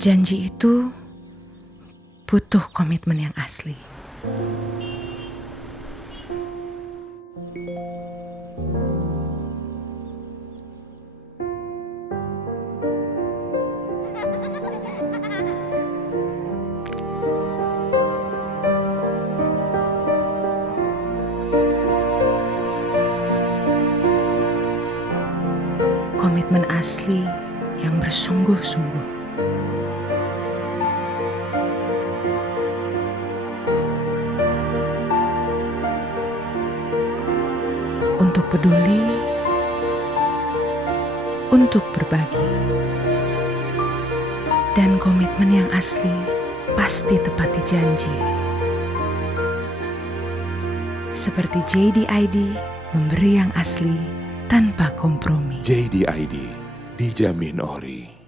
Janji itu butuh komitmen yang asli. Komitmen asli yang bersungguh-sungguh. Untuk peduli, untuk berbagi. Dan komitmen yang asli pasti tepati janji. Seperti JDID memberi yang asli tanpa kompromi. JDID dijamin ori.